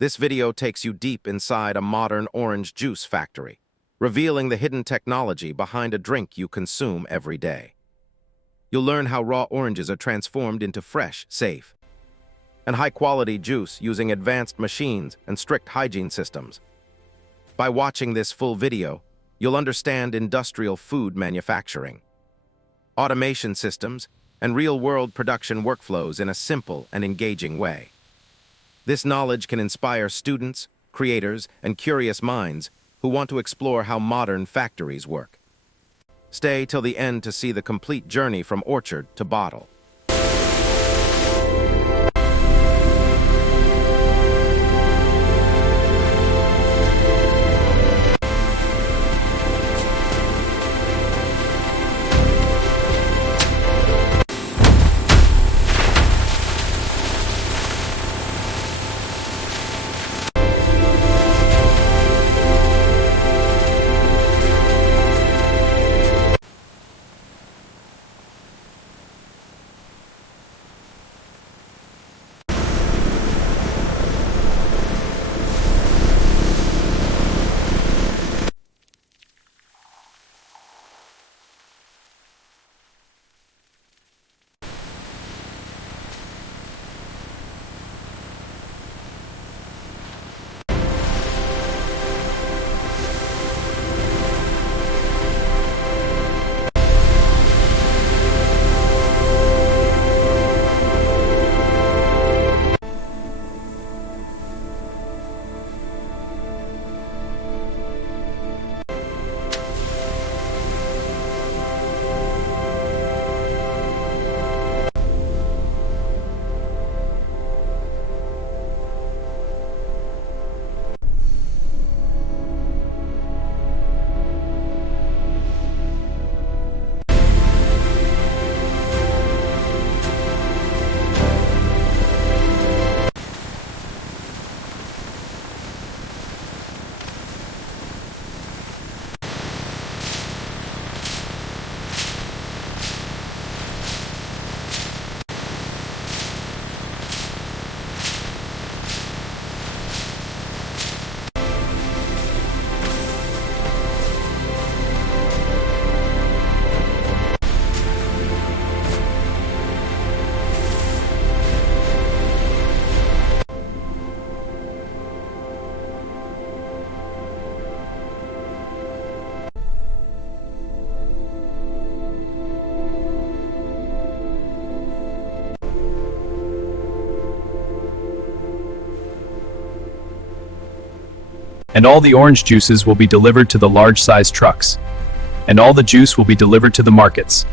This video takes you deep inside a modern orange juice factory, revealing the hidden technology behind a drink you consume every day. You'll learn how raw oranges are transformed into fresh, safe, and high-quality juice using advanced machines and strict hygiene systems. By watching this full video, you'll understand industrial food manufacturing, automation systems, and real-world production workflows in a simple and engaging way. This knowledge can inspire students, creators, and curious minds who want to explore how modern factories work. Stay till the end to see the complete journey from orchard to bottle. And all the orange juices will be delivered to the large-sized trucks. And all the juice will be delivered to the markets.